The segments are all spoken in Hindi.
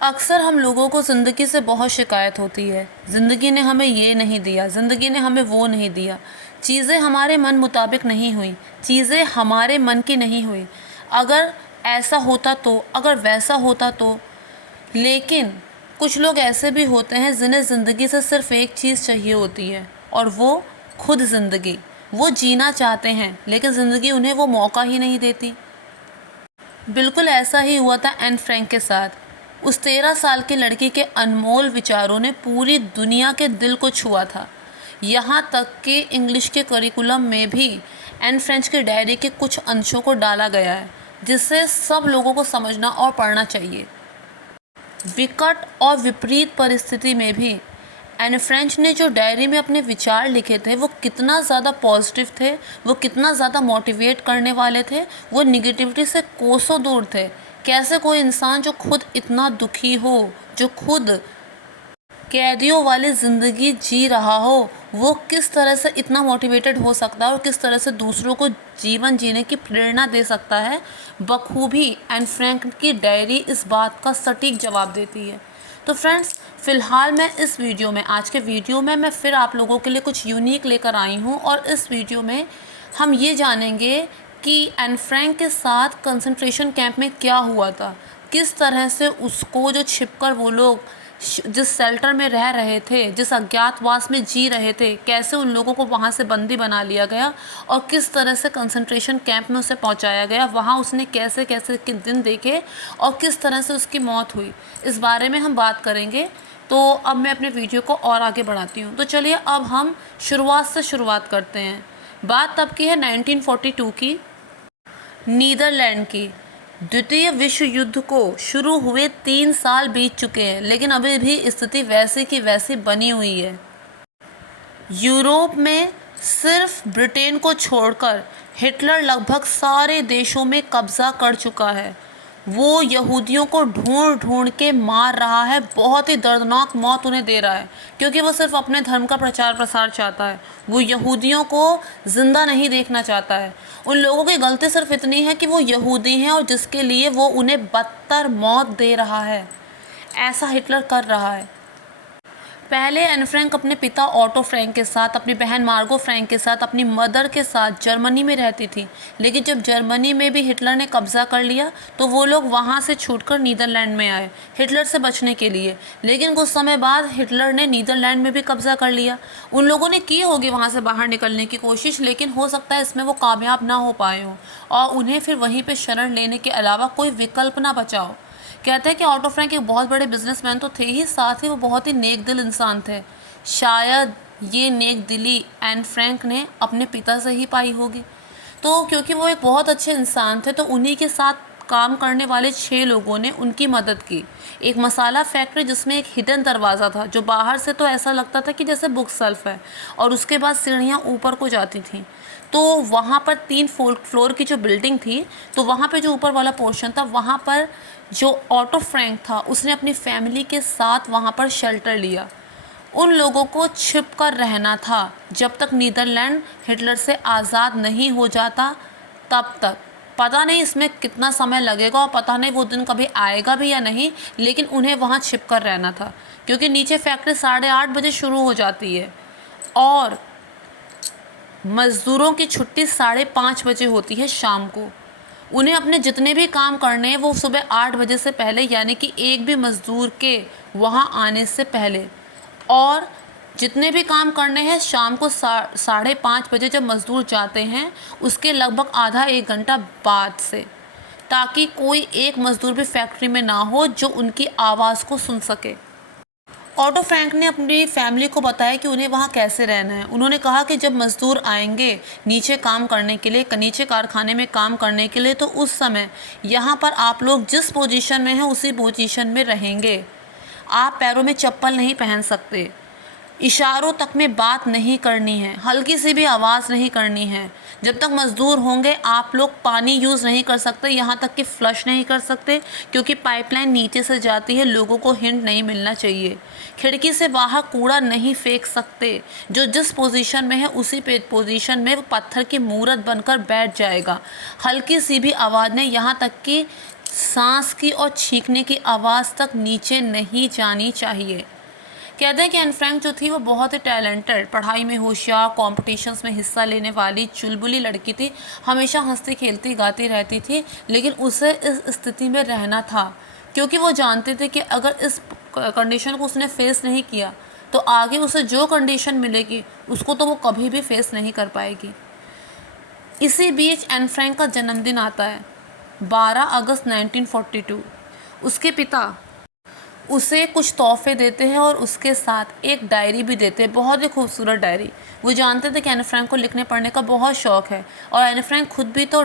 अक्सर हम लोगों को ज़िंदगी से बहुत शिकायत होती है। ज़िंदगी ने हमें ये नहीं दिया, ज़िंदगी ने हमें वो नहीं दिया, चीज़ें हमारे मन मुताबिक नहीं हुई, चीज़ें हमारे मन की नहीं हुई। अगर ऐसा होता तो, अगर वैसा होता तो। लेकिन कुछ लोग ऐसे भी होते हैं जिन्हें ज़िंदगी से सिर्फ़ एक चीज़ चाहिए होती है, और वो खुद ज़िंदगी। वो जीना चाहते हैं लेकिन ज़िंदगी उन्हें वो मौका ही नहीं देती। बिल्कुल ऐसा ही हुआ था एन फ्रैंक के साथ। उस 13 साल की लड़की के अनमोल विचारों ने पूरी दुनिया के दिल को छुआ था। यहाँ तक कि इंग्लिश के करिकुलम में भी एन फ्रेंच की डायरी के कुछ अंशों को डाला गया है, जिसे सब लोगों को समझना और पढ़ना चाहिए। विकट और विपरीत परिस्थिति में भी एन फ्रेंच ने जो डायरी में अपने विचार लिखे थे वो कितना ज़्यादा पॉजिटिव थे, वो कितना ज़्यादा मोटिवेट करने वाले थे, वो निगेटिविटी से कोसों दूर थे। कैसे कोई इंसान जो खुद इतना दुखी हो, जो खुद कैदियों वाली ज़िंदगी जी रहा हो, वो किस तरह से इतना मोटिवेटेड हो सकता है और किस तरह से दूसरों को जीवन जीने की प्रेरणा दे सकता है। बखूबी एन फ्रैंक की डायरी इस बात का सटीक जवाब देती है। तो फ्रेंड्स, फ़िलहाल मैं इस वीडियो में, आज के वीडियो में मैं फिर आप लोगों के लिए कुछ यूनिक लेकर आई हूँ, और इस वीडियो में हम ये जानेंगे कि एन फ्रैंक के साथ कंसंट्रेशन कैंप में क्या हुआ था, किस तरह से उसको जो छिपकर वो लोग जिस शेल्टर में रह रहे थे, जिस अज्ञातवास में जी रहे थे, कैसे उन लोगों को वहाँ से बंदी बना लिया गया और किस तरह से कंसंट्रेशन कैंप में उसे पहुँचाया गया, वहाँ उसने कैसे कैसे के दिन देखे और किस तरह से उसकी मौत हुई, इस बारे में हम बात करेंगे। तो अब मैं अपने वीडियो को और आगे बढ़ाती हूँ। तो चलिए अब हम शुरुआत से शुरुआत करते हैं। बात तब की है 1942 की, नीदरलैंड की। द्वितीय विश्व युद्ध को शुरू हुए 3 साल बीत चुके हैं, लेकिन अभी भी स्थिति वैसी की वैसी बनी हुई है। यूरोप में सिर्फ ब्रिटेन को छोड़कर हिटलर लगभग सारे देशों में कब्जा कर चुका है। वो यहूदियों को ढूंढ ढूंढ के मार रहा है, बहुत ही दर्दनाक मौत उन्हें दे रहा है, क्योंकि वो सिर्फ अपने धर्म का प्रचार प्रसार चाहता है। वो यहूदियों को ज़िंदा नहीं देखना चाहता है। उन लोगों की गलती सिर्फ इतनी है कि वो यहूदी हैं, और जिसके लिए वो उन्हें बदतर मौत दे रहा है। ऐसा हिटलर कर रहा है। पहले एन फ्रैंक अपने पिता ऑटो फ्रैंक के साथ, अपनी बहन मार्गो फ्रैंक के साथ, अपनी मदर के साथ जर्मनी में रहती थी। लेकिन जब जर्मनी में भी हिटलर ने कब्जा कर लिया तो वो लोग वहाँ से छूटकर नीदरलैंड में आए हिटलर से बचने के लिए। लेकिन कुछ समय बाद हिटलर ने नीदरलैंड में भी कब्जा कर लिया। उन लोगों ने की होगी वहाँ से बाहर निकलने की कोशिश, लेकिन हो सकता है इसमें वो कामयाब ना हो पाए हों और उन्हें फिर वहीं पर शरण लेने के अलावा कोई विकल्प ना बचा हो। कहते हैं कि ऑटो फ्रैंक एक बहुत बड़े बिजनेसमैन तो थे ही, साथ ही वो बहुत ही नेक दिल इंसान थे। शायद ये नेक दिली एन फ्रैंक ने अपने पिता से ही पाई होगी। तो क्योंकि वो एक बहुत अच्छे इंसान थे, तो उन्हीं के साथ काम करने वाले 6 लोगों ने उनकी मदद की। एक मसाला फैक्ट्री जिसमें एक हिडन दरवाज़ा था, जो बाहर से तो ऐसा लगता था कि जैसे बुक शेल्फ है, और उसके बाद सीढ़ियाँ ऊपर को जाती थीं। तो वहाँ पर 3 फ्लोर की जो बिल्डिंग थी, तो वहाँ पे जो ऊपर वाला पोर्शन था, वहाँ पर जो ऑटो फ्रैंक था उसने अपनी फैमिली के साथ वहाँ पर शेल्टर लिया। उन लोगों को छिप कर रहना था जब तक नीदरलैंड हिटलर से आज़ाद नहीं हो जाता, तब तक। पता नहीं इसमें कितना समय लगेगा और पता नहीं वो दिन कभी आएगा भी या नहीं, लेकिन उन्हें वहाँ छिप कर रहना था, क्योंकि नीचे फैक्ट्री 8:30 बजे शुरू हो जाती है और मज़दूरों की छुट्टी 5:30 बजे होती है शाम को। उन्हें अपने जितने भी काम करने हैं वो सुबह 8 बजे से पहले, यानी कि एक भी मज़दूर के वहाँ आने से पहले, और जितने भी काम करने हैं शाम को 5:30 बजे जब मज़दूर जाते हैं उसके लगभग आधा 1 घंटा बाद से, ताकि कोई एक मज़दूर भी फैक्ट्री में ना हो जो उनकी आवाज़ को सुन सके। ऑटो फ्रैंक ने अपनी फैमिली को बताया कि उन्हें वहाँ कैसे रहना है। उन्होंने कहा कि जब मज़दूर आएंगे नीचे काम करने के लिए, नीचे कारखाने में काम करने के लिए, तो उस समय यहाँ पर आप लोग जिस पोजीशन में हैं उसी पोजीशन में रहेंगे। आप पैरों में चप्पल नहीं पहन सकते, इशारों तक में बात नहीं करनी है, हल्की सी भी आवाज़ नहीं करनी है। जब तक मज़दूर होंगे आप लोग पानी यूज़ नहीं कर सकते, यहाँ तक कि फ्लश नहीं कर सकते, क्योंकि पाइपलाइन नीचे से जाती है, लोगों को हिंट नहीं मिलना चाहिए। खिड़की से बाहर कूड़ा नहीं फेंक सकते, जो जिस पोजीशन में है उसी पोजीशन में वो पत्थर की मूरत बनकर बैठ जाएगा। हल्की सी भी आवाज़ नहीं, यहाँ तक कि सांस की और छींकने की आवाज़ तक नीचे नहीं जानी चाहिए। कहते हैं कि एन फ्रैंक जो थी वो बहुत ही टैलेंटेड, पढ़ाई में होशियार, कॉम्पिटिशन्स में हिस्सा लेने वाली चुलबुली लड़की थी। हमेशा हंसती खेलती गाती रहती थी, लेकिन उसे इस स्थिति में रहना था क्योंकि वो जानते थे कि अगर इस कंडीशन को उसने फेस नहीं किया तो आगे उसे जो कंडीशन मिलेगी उसको तो वो कभी भी फेस नहीं कर पाएगी। इसी बीच एन फ्रैंक का जन्मदिन आता है 12 अगस्त 1942। उसके पिता उसे कुछ तोहफे देते हैं और उसके साथ एक डायरी भी देते हैं, बहुत ही खूबसूरत डायरी। वो जानते थे कि एन फ्रैंक को लिखने पढ़ने का बहुत शौक़ है और एन फ्रैंक खुद भी तो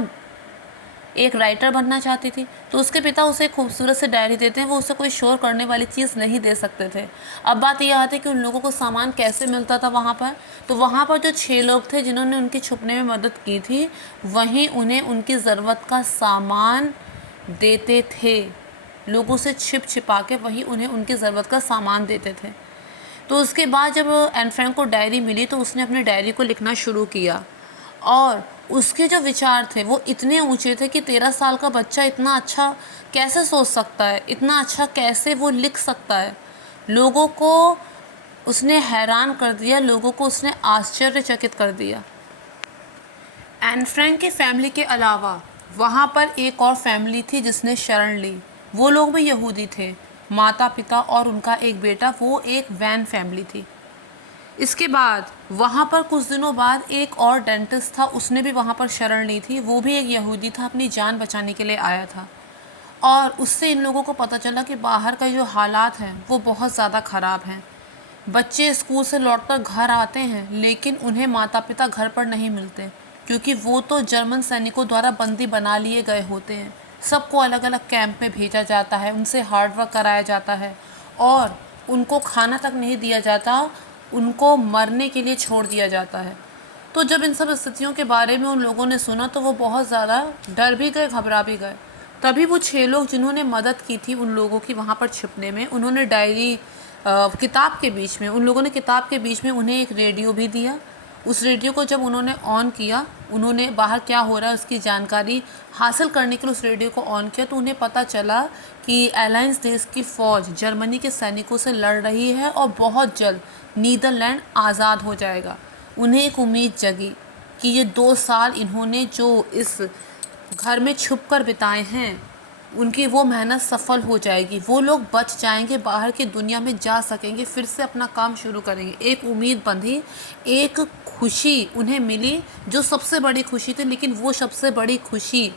एक राइटर बनना चाहती थी, तो उसके पिता उसे एक खूबसूरत से डायरी देते हैं। वो उसे कोई शोर करने वाली चीज़ नहीं दे सकते थे। अब बात यह आती है कि उन लोगों को सामान कैसे मिलता था वहाँ पर। तो वहाँ पर जो 6 लोग थे जिन्होंने उनकी छुपने में मदद की थी, वहीं उन्हें उनकी ज़रूरत का सामान देते थे। लोगों से छिपा के वही उन्हें उनकी ज़रूरत का सामान देते थे। तो उसके बाद जब एन फ्रैंक को डायरी मिली तो उसने अपनी डायरी को लिखना शुरू किया और उसके जो विचार थे वो इतने ऊंचे थे कि 13 साल का बच्चा इतना अच्छा कैसे सोच सकता है, इतना अच्छा कैसे वो लिख सकता है। लोगों को उसने हैरान कर दिया, लोगों को उसने आश्चर्यचकित कर दिया। एन फ्रैंक की फैमिली के अलावा वहाँ पर एक और फैमिली थी जिसने शरण ली। वो लोग भी यहूदी थे, माता पिता और उनका एक बेटा। वो एक वैन फैमिली थी। इसके बाद वहाँ पर कुछ दिनों बाद एक और डेंटिस्ट था, उसने भी वहाँ पर शरण ली थी। वो भी एक यहूदी था, अपनी जान बचाने के लिए आया था। और उससे इन लोगों को पता चला कि बाहर का जो हालात हैं वो बहुत ज़्यादा ख़राब हैं। बच्चे स्कूल से लौटकर घर आते हैं लेकिन उन्हें माता पिता घर पर नहीं मिलते क्योंकि वो तो जर्मन सैनिकों द्वारा बंदी बना लिए गए होते हैं। सबको अलग अलग कैंप में भेजा जाता है, उनसे हार्ड वर्क कराया जाता है और उनको खाना तक नहीं दिया जाता, उनको मरने के लिए छोड़ दिया जाता है। तो जब इन सब स्थितियों के बारे में उन लोगों ने सुना तो वो बहुत ज़्यादा डर भी गए, घबरा भी गए। तभी वो 6 लोग जिन्होंने मदद की थी उन लोगों की वहाँ पर छिपने में, उन्होंने डायरी किताब के बीच में, उन लोगों ने किताब के बीच में उन्हें एक रेडियो भी दिया। उस रेडियो को जब उन्होंने ऑन किया, उन्होंने बाहर क्या हो रहा है उसकी जानकारी हासिल करने के लिए उस रेडियो को ऑन किया, तो उन्हें पता चला कि अलायंस देश की फ़ौज जर्मनी के सैनिकों से लड़ रही है और बहुत जल्द नीदरलैंड आज़ाद हो जाएगा। उन्हें एक उम्मीद जगी कि ये 2 साल इन्होंने जो इस घर में छुप कर बिताए हैं उनकी वो मेहनत सफल हो जाएगी, वो लोग बच जाएंगे, बाहर की दुनिया में जा सकेंगे, फिर से अपना काम शुरू करेंगे। एक उम्मीद बंधी, एक खुशी उन्हें मिली जो सबसे बड़ी खुशी थी, लेकिन वो सबसे बड़ी खुशी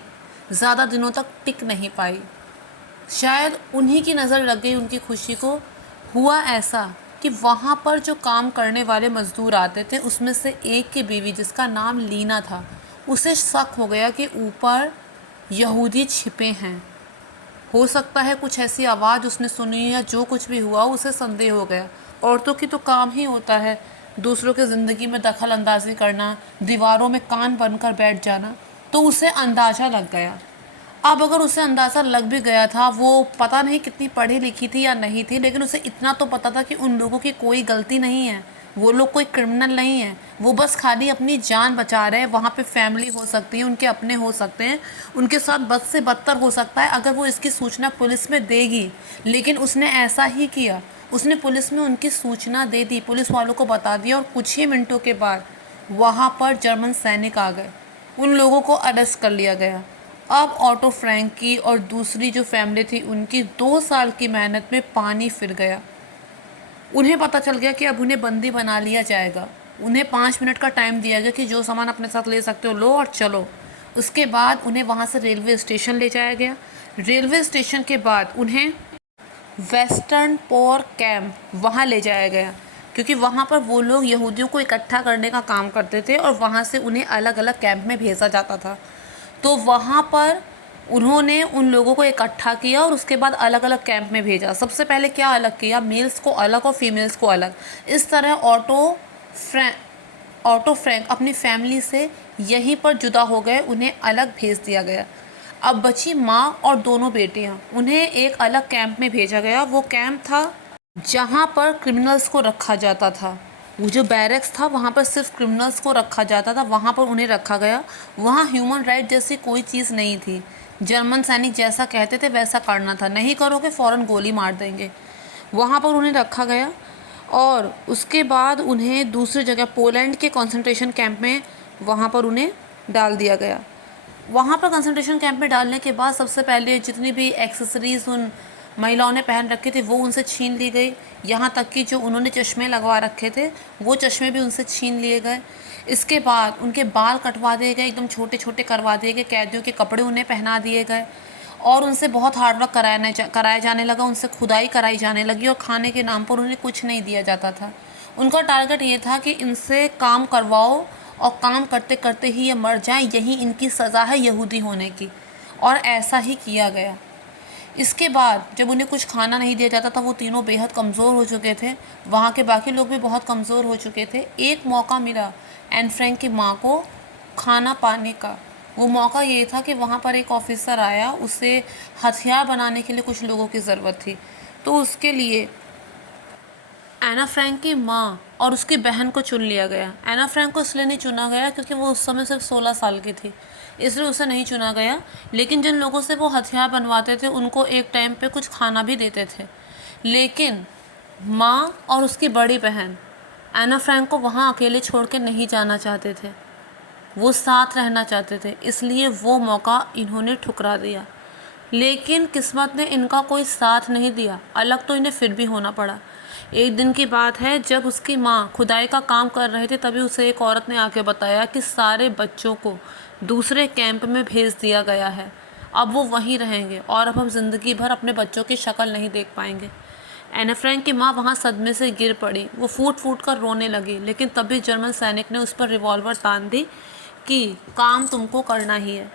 ज़्यादा दिनों तक टिक नहीं पाई। शायद उन्हीं की नज़र लग गई उनकी खुशी को। हुआ ऐसा कि वहाँ पर जो काम करने वाले मज़दूर आते थे उसमें से एक की बीवी जिसका नाम लीना था, उसे शक हो गया कि ऊपर यहूदी छिपे हैं। हो सकता है कुछ ऐसी आवाज़ उसने सुनी या जो कुछ भी हुआ उसे संदेह हो गया। औरतों की तो काम ही होता है दूसरों की ज़िंदगी में दखल अंदाजी करना, दीवारों में कान बनकर बैठ जाना। तो उसे अंदाज़ा लग गया। अब अगर उसे अंदाज़ा लग भी गया था, वो पता नहीं कितनी पढ़ी लिखी थी या नहीं थी, लेकिन उसे इतना तो पता था कि उन लोगों की कोई गलती नहीं है, वो लोग कोई क्रिमिनल नहीं है, वो बस खाली अपनी जान बचा रहे हैं। वहाँ पे फैमिली हो सकती है, उनके अपने हो सकते हैं, उनके साथ बद से बदतर हो सकता है अगर वो इसकी सूचना पुलिस में देगी। लेकिन उसने ऐसा ही किया, उसने पुलिस में उनकी सूचना दे दी, पुलिस वालों को बता दिया और कुछ ही मिनटों के बाद वहाँ पर जर्मन सैनिक आ गए, उन लोगों को अरेस्ट कर लिया गया। अब ऑटो फ्रैंक की और दूसरी जो फैमिली थी उनकी 2 साल की मेहनत में पानी फिर गया। उन्हें पता चल गया कि अब उन्हें बंदी बना लिया जाएगा। उन्हें 5 मिनट का टाइम दिया गया कि जो सामान अपने साथ ले सकते हो लो और चलो। उसके बाद उन्हें वहाँ से रेलवे स्टेशन ले जाया गया। रेलवे स्टेशन के बाद उन्हें वेस्टर्न पोर कैंप वहाँ ले जाया गया क्योंकि वहाँ पर वो लोग यहूदियों को इकट्ठा करने का काम करते थे और वहाँ से उन्हें अलग अलग कैंप में भेजा जाता था। तो वहाँ पर उन्होंने उन लोगों को इकट्ठा किया और उसके बाद अलग अलग कैंप में भेजा। सबसे पहले क्या अलग किया, मेल्स को अलग और फीमेल्स को अलग। इस तरह ऑटो फ्रैंक अपनी फैमिली से यहीं पर जुदा हो गए, उन्हें अलग भेज दिया गया। अब बची माँ और दोनों बेटियाँ, उन्हें एक अलग कैंप में भेजा गया। वो कैंप था जहाँ पर क्रिमिनल्स को रखा जाता था। वो जो बैरक्स था वहाँ पर सिर्फ क्रिमिनल्स को रखा जाता था, वहाँ पर उन्हें रखा गया। वहाँ ह्यूमन राइट जैसी कोई चीज़ नहीं थी। जर्मन सैनिक जैसा कहते थे वैसा करना था, नहीं करोगे फ़ौरन गोली मार देंगे। वहाँ पर उन्हें रखा गया और उसके बाद उन्हें दूसरी जगह पोलैंड के कंसंट्रेशन कैंप में वहाँ पर उन्हें डाल दिया गया। वहाँ पर कंसंट्रेशन कैंप में डालने के बाद सबसे पहले जितनी भी एक्सेसरीज़ उन महिलाओं ने पहन रखी थी वो उनसे छीन ली गई। यहाँ तक कि जो उन्होंने चश्मे लगवा रखे थे वो चश्मे भी उनसे छीन लिए गए। इसके बाद उनके बाल कटवा दिए गए, एकदम छोटे छोटे करवा दिए गए, कैदियों के कपड़े उन्हें पहना दिए गए और उनसे बहुत हार्डवर्क कराया जाने लगा। उनसे खुदाई कराई जाने लगी और खाने के नाम पर उन्हें कुछ नहीं दिया जाता था। उनका टारगेट ये था कि इनसे काम करवाओ और काम करते करते ही ये मर जाएं, यही इनकी सज़ा है यहूदी होने की। और ऐसा ही किया गया। इसके बाद जब उन्हें कुछ खाना नहीं दिया जाता था, वो तीनों बेहद कमज़ोर हो चुके थे। वहाँ के बाकी लोग भी बहुत कमज़ोर हो चुके थे। एक मौका मिला एन फ्रैंक की माँ को खाना पाने का। वो मौका ये था कि वहाँ पर एक ऑफिसर आया, उसे हथियार बनाने के लिए कुछ लोगों की ज़रूरत थी। तो उसके लिए एना फ्रैंक की माँ और उसकी बहन को चुन लिया गया। एना फ्रैंक को इसलिए नहीं चुना गया क्योंकि वो उस समय सिर्फ 16 साल की थी, इसलिए उसे नहीं चुना गया। लेकिन जिन लोगों से वो हथियार बनवाते थे उनको एक टाइम पे कुछ खाना भी देते थे। लेकिन माँ और उसकी बड़ी बहन एना फ्रैंक को वहाँ अकेले छोड़ के नहीं जाना चाहते थे, वो साथ रहना चाहते थे, इसलिए वो मौका इन्होंने ठुकरा दिया। लेकिन किस्मत ने इनका कोई साथ नहीं दिया, अलग तो इन्हें फिर भी होना पड़ा। एक दिन की बात है, जब उसकी माँ खुदाई का काम कर रहे थे तभी उसे एक औरत ने आके बताया कि सारे बच्चों को दूसरे कैंप में भेज दिया गया है, अब वो वहीं रहेंगे और अब हम ज़िंदगी भर अपने बच्चों की शक्ल नहीं देख पाएंगे। एना फ्रैंक की माँ वहाँ सदमे से गिर पड़ी, वो फूट फूट कर रोने लगी। लेकिन तभी जर्मन सैनिक ने उस पर रिवॉल्वर तान दी कि काम तुमको करना ही है।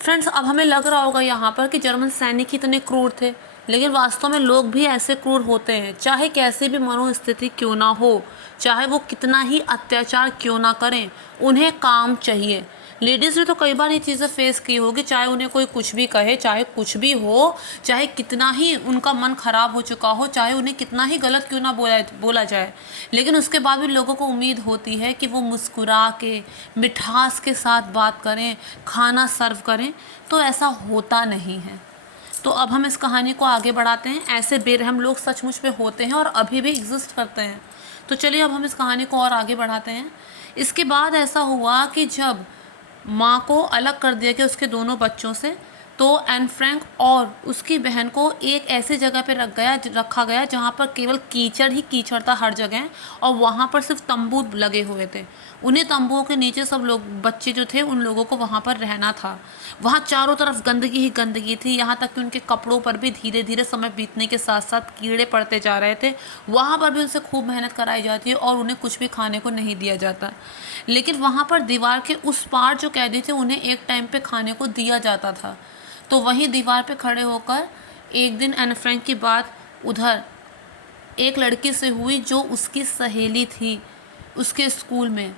फ्रेंड्स, अब हमें लग रहा होगा यहाँ पर कि जर्मन सैनिक ही इतने क्रूर थे, लेकिन वास्तव में लोग भी ऐसे क्रूर होते हैं। चाहे कैसी भी मनोस्थिति क्यों ना हो, चाहे वो कितना ही अत्याचार क्यों ना करें, उन्हें काम चाहिए। लेडीज़ ने तो कई बार ये चीज़ें फेस की होगी, चाहे उन्हें कोई कुछ भी कहे, चाहे कुछ भी हो, चाहे कितना ही उनका मन ख़राब हो चुका हो, चाहे उन्हें कितना ही गलत क्यों ना बोला जाए, लेकिन उसके बाद भी लोगों को उम्मीद होती है कि वो मुस्कुरा के मिठास के साथ बात करें, खाना सर्व करें। तो ऐसा होता नहीं है। तो अब हम इस कहानी को आगे बढ़ाते हैं। ऐसे बेरहम लोग सचमुच में होते हैं और अभी भी एग्जिस्ट करते हैं। तो चलिए अब हम इस कहानी को और आगे बढ़ाते हैं। इसके बाद ऐसा हुआ कि जब माँ को अलग कर दिया गया उसके दोनों बच्चों से, तो एन फ्रैंक और उसकी बहन को एक ऐसी जगह पे रखा गया जहाँ पर केवल कीचड़ ही कीचड़ था हर जगह, और वहाँ पर सिर्फ तंबू लगे हुए थे। उन्हीं तंबुओं के नीचे सब लोग, बच्चे जो थे, उन लोगों को वहाँ पर रहना था। वहाँ चारों तरफ गंदगी ही गंदगी थी, यहाँ तक कि उनके कपड़ों पर भी धीरे धीरे समय बीतने के साथ साथ कीड़े पड़ते जा रहे थे। वहाँ पर भी उनसे खूब मेहनत कराई जाती है और उन्हें कुछ भी खाने को नहीं दिया जाता। लेकिन वहाँ पर दीवार के उस पार जो कैदी थे उन्हें एक टाइम पे खाने को दिया जाता था। तो वहीं दीवार पे खड़े होकर एक दिन एन फ्रैंक की बात उधर एक लड़की से हुई जो उसकी सहेली थी उसके स्कूल में।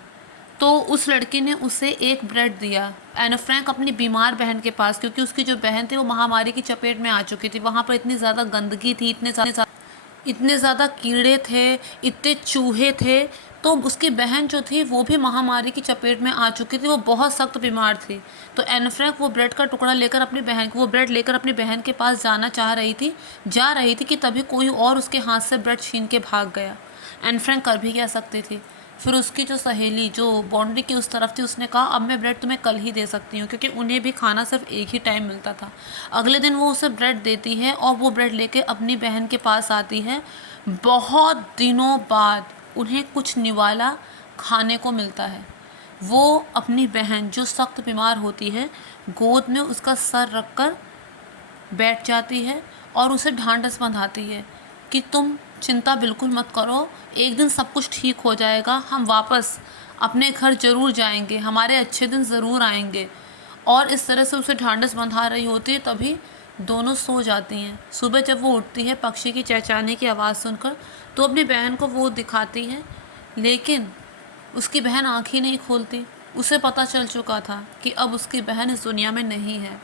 तो उस लड़की ने उसे एक ब्रेड दिया। एन फ्रैंक अपनी बीमार बहन के पास, क्योंकि उसकी जो बहन थी वो महामारी की चपेट में आ चुकी थी, वहाँ पर इतनी ज़्यादा गंदगी थी, इतने ज़्यादा कीड़े थे, इतने चूहे थे। तो उसकी बहन जो थी वो भी महामारी की चपेट में आ चुकी थी, वो बहुत सख्त बीमार थी। तो एन फ्रैंक वो ब्रेड का टुकड़ा लेकर वो ब्रेड लेकर अपनी बहन के पास जा रही थी कि तभी कोई और उसके हाथ से ब्रेड छीन के भाग गया। एन फ्रैंक कर भी क्या सकती थी। फिर उसकी जो सहेली जो बाउंड्री की उस तरफ थी उसने कहा, अब मैं ब्रेड तुम्हें कल ही दे सकती हूँ, क्योंकि उन्हें भी खाना सिर्फ एक ही टाइम मिलता था। अगले दिन वो उसे ब्रेड देती है और वो ब्रेड लेके अपनी बहन के पास आती है। बहुत दिनों बाद उन्हें कुछ निवाला खाने को मिलता है। वो अपनी बहन जो सख्त बीमार होती है गोद में उसका सर रखकर बैठ जाती है और उसे ढांढस बंधाती है कि तुम चिंता बिल्कुल मत करो, एक दिन सब कुछ ठीक हो जाएगा, हम वापस अपने घर ज़रूर जाएंगे, हमारे अच्छे दिन ज़रूर आएंगे। और इस तरह से उसे ढांढस बंधा रही होती है, तभी दोनों सो जाती हैं। सुबह जब वो उठती है पक्षी की चहचहाने की आवाज़ सुनकर, तो अपनी बहन को वो दिखाती है, लेकिन उसकी बहन आँख ही नहीं खोलती। उसे पता चल चुका था कि अब उसकी बहन इस दुनिया में नहीं है।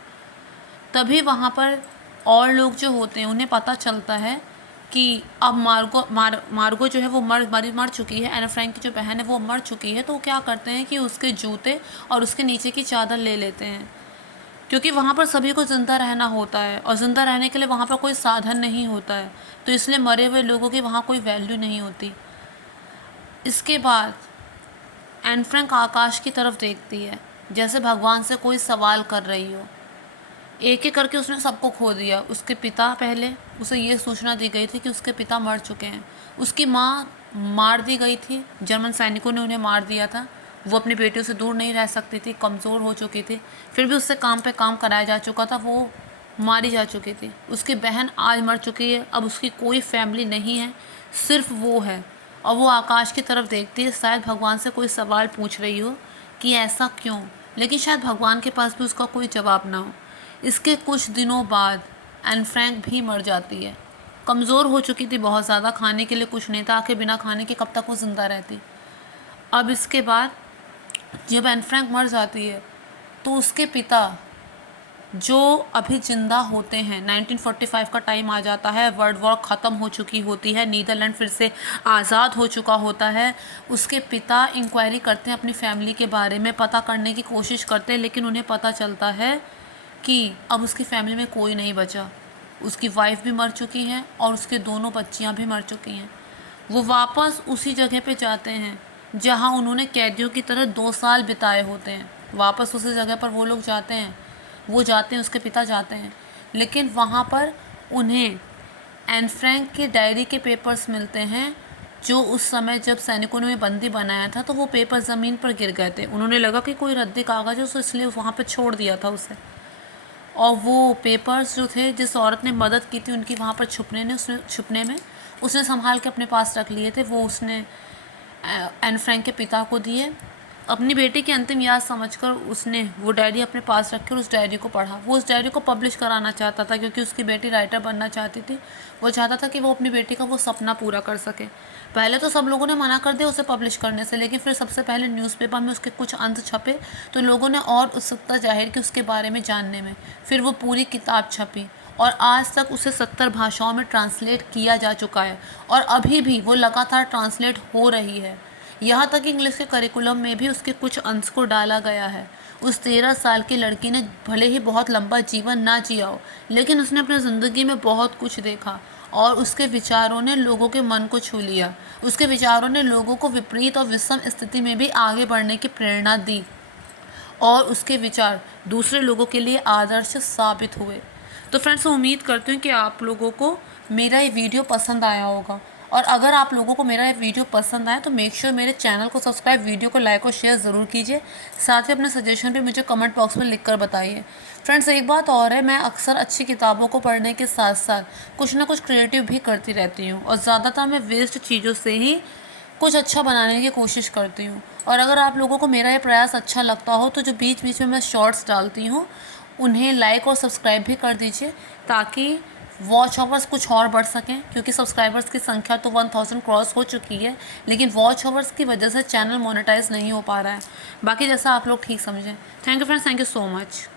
तभी वहाँ पर और लोग जो होते हैं उन्हें पता चलता है कि अब मार्गो जो है वो मर चुकी है। एना फ्रैंक की जो बहन है वो मर चुकी है। तो वो क्या करते हैं कि उसके जूते और उसके नीचे की चादर ले लेते हैं। क्योंकि वहाँ पर सभी को ज़िंदा रहना होता है और ज़िंदा रहने के लिए वहाँ पर कोई साधन नहीं होता है, तो इसलिए मरे हुए लोगों की वहाँ कोई वैल्यू नहीं होती। इसके बाद एन फ्रैंक आकाश की तरफ देखती है जैसे भगवान से कोई सवाल कर रही हो। एक एक करके उसने सबको खो दिया। उसके पिता, पहले उसे ये सूचना दी गई थी कि उसके पिता मर चुके हैं। उसकी माँ मार दी गई थी, जर्मन सैनिकों ने उन्हें मार दिया था। वो अपनी बेटियों से दूर नहीं रह सकती थी, कमज़ोर हो चुकी थी, फिर भी उससे काम पे काम कराया जा चुका था, वो मारी जा चुकी थी। उसकी बहन आज मर चुकी है, अब उसकी कोई फैमिली नहीं है, सिर्फ वो है। और वो आकाश की तरफ देखती है, शायद भगवान से कोई सवाल पूछ रही हो कि ऐसा क्यों, लेकिन शायद भगवान के पास भी उसका कोई जवाब ना हो। इसके कुछ दिनों बाद एन फ्रैंक भी मर जाती है। कमज़ोर हो चुकी थी बहुत ज़्यादा, खाने के लिए कुछ नहीं था, आखिर बिना खाने के कब तक वो ज़िंदा रहती। अब इसके बाद जब एन फ्रैंक मर जाती है तो उसके पिता जो अभी ज़िंदा होते हैं, 1945 का टाइम आ जाता है, वर्ल्ड वॉर ख़त्म हो चुकी होती है, नीदरलैंड फिर से आज़ाद हो चुका होता है। उसके पिता इंक्वायरी करते हैं अपनी फैमिली के बारे में, पता करने की कोशिश करते हैं, लेकिन उन्हें पता चलता है कि अब उसकी फैमिली में कोई नहीं बचा। उसकी वाइफ भी मर चुकी है और उसके दोनों बच्चियां भी मर चुकी हैं। वो वापस उसी जगह पे जाते हैं जहां उन्होंने कैदियों की तरह 2 साल बिताए होते हैं। वापस उसी जगह पर वो लोग जाते हैं, उसके पिता जाते हैं, लेकिन वहाँ पर उन्हें एन फ्रैंक के डायरी के पेपर्स मिलते हैं, जो उस समय जब सैनिकों ने बंदी बनाया था तो वो पेपर ज़मीन पर गिर गए थे। उन्होंने लगा कि कोई रद्दी कागज़ है, तो इसलिए वहाँ पर छोड़ दिया था उसे। और वो पेपर्स जो थे, जिस औरत ने मदद की थी उनकी वहाँ पर छुपने में उसने संभाल के अपने पास रख लिए थे। वो उसने एन फ्रैंक के पिता को दिए। अपनी बेटी की अंतिम याद समझकर उसने वो डायरी अपने पास रख कर उस डायरी को पढ़ा। वो उस डायरी को पब्लिश कराना चाहता था, क्योंकि उसकी बेटी राइटर बनना चाहती थी। वो चाहता था कि वो अपनी बेटी का वो सपना पूरा कर सके। पहले तो सब लोगों ने मना कर दिया उसे पब्लिश करने से, लेकिन फिर सबसे पहले न्यूज़पेपर में उसके कुछ अंश छपे तो लोगों ने और उत्सुकता जाहिर की उसके बारे में जानने में। फिर वो पूरी किताब छपी और आज तक उसे 70 भाषाओं में ट्रांसलेट किया जा चुका है और अभी भी वो लगातार ट्रांसलेट हो रही है। यहाँ तक कि इंग्लिश के करिकुलम में भी उसके कुछ अंश को डाला गया है। उस 13 साल की लड़की ने भले ही बहुत लंबा जीवन ना जिया हो, लेकिन उसने अपनी ज़िंदगी में बहुत कुछ देखा और उसके विचारों ने लोगों के मन को छू लिया। उसके विचारों ने लोगों को विपरीत और विषम स्थिति में भी आगे बढ़ने की प्रेरणा दी और उसके विचार दूसरे लोगों के लिए आदर्श साबित हुए। तो फ्रेंड्स, उम्मीद करती हूँ कि आप लोगों को मेरा ये वीडियो पसंद आया होगा, और अगर आप लोगों को मेरा ये वीडियो पसंद आए तो मेक श्योर मेरे चैनल को सब्सक्राइब, वीडियो को लाइक और शेयर ज़रूर कीजिए। साथ ही अपने सजेशन भी मुझे कमेंट बॉक्स में लिख कर बताइए। फ्रेंड्स, एक बात और है, मैं अक्सर अच्छी किताबों को पढ़ने के साथ साथ कुछ ना कुछ क्रिएटिव भी करती रहती हूँ, और ज़्यादातर मैं वेस्ट चीज़ों से ही कुछ अच्छा बनाने की कोशिश करती हूँ। और अगर आप लोगों को मेरा ये प्रयास अच्छा लगता हो तो जो बीच बीच में मैं शॉर्ट्स डालती हूँ उन्हें लाइक और सब्सक्राइब भी कर दीजिए, ताकि वॉच आवर्स कुछ और बढ़ सकें, क्योंकि सब्सक्राइबर्स की संख्या तो 1000 क्रॉस हो चुकी है, लेकिन वॉच आवर्स की वजह से चैनल मोनेटाइज नहीं हो पा रहा है। बाकी जैसा आप लोग ठीक समझें। Thank you friends, thank you so much.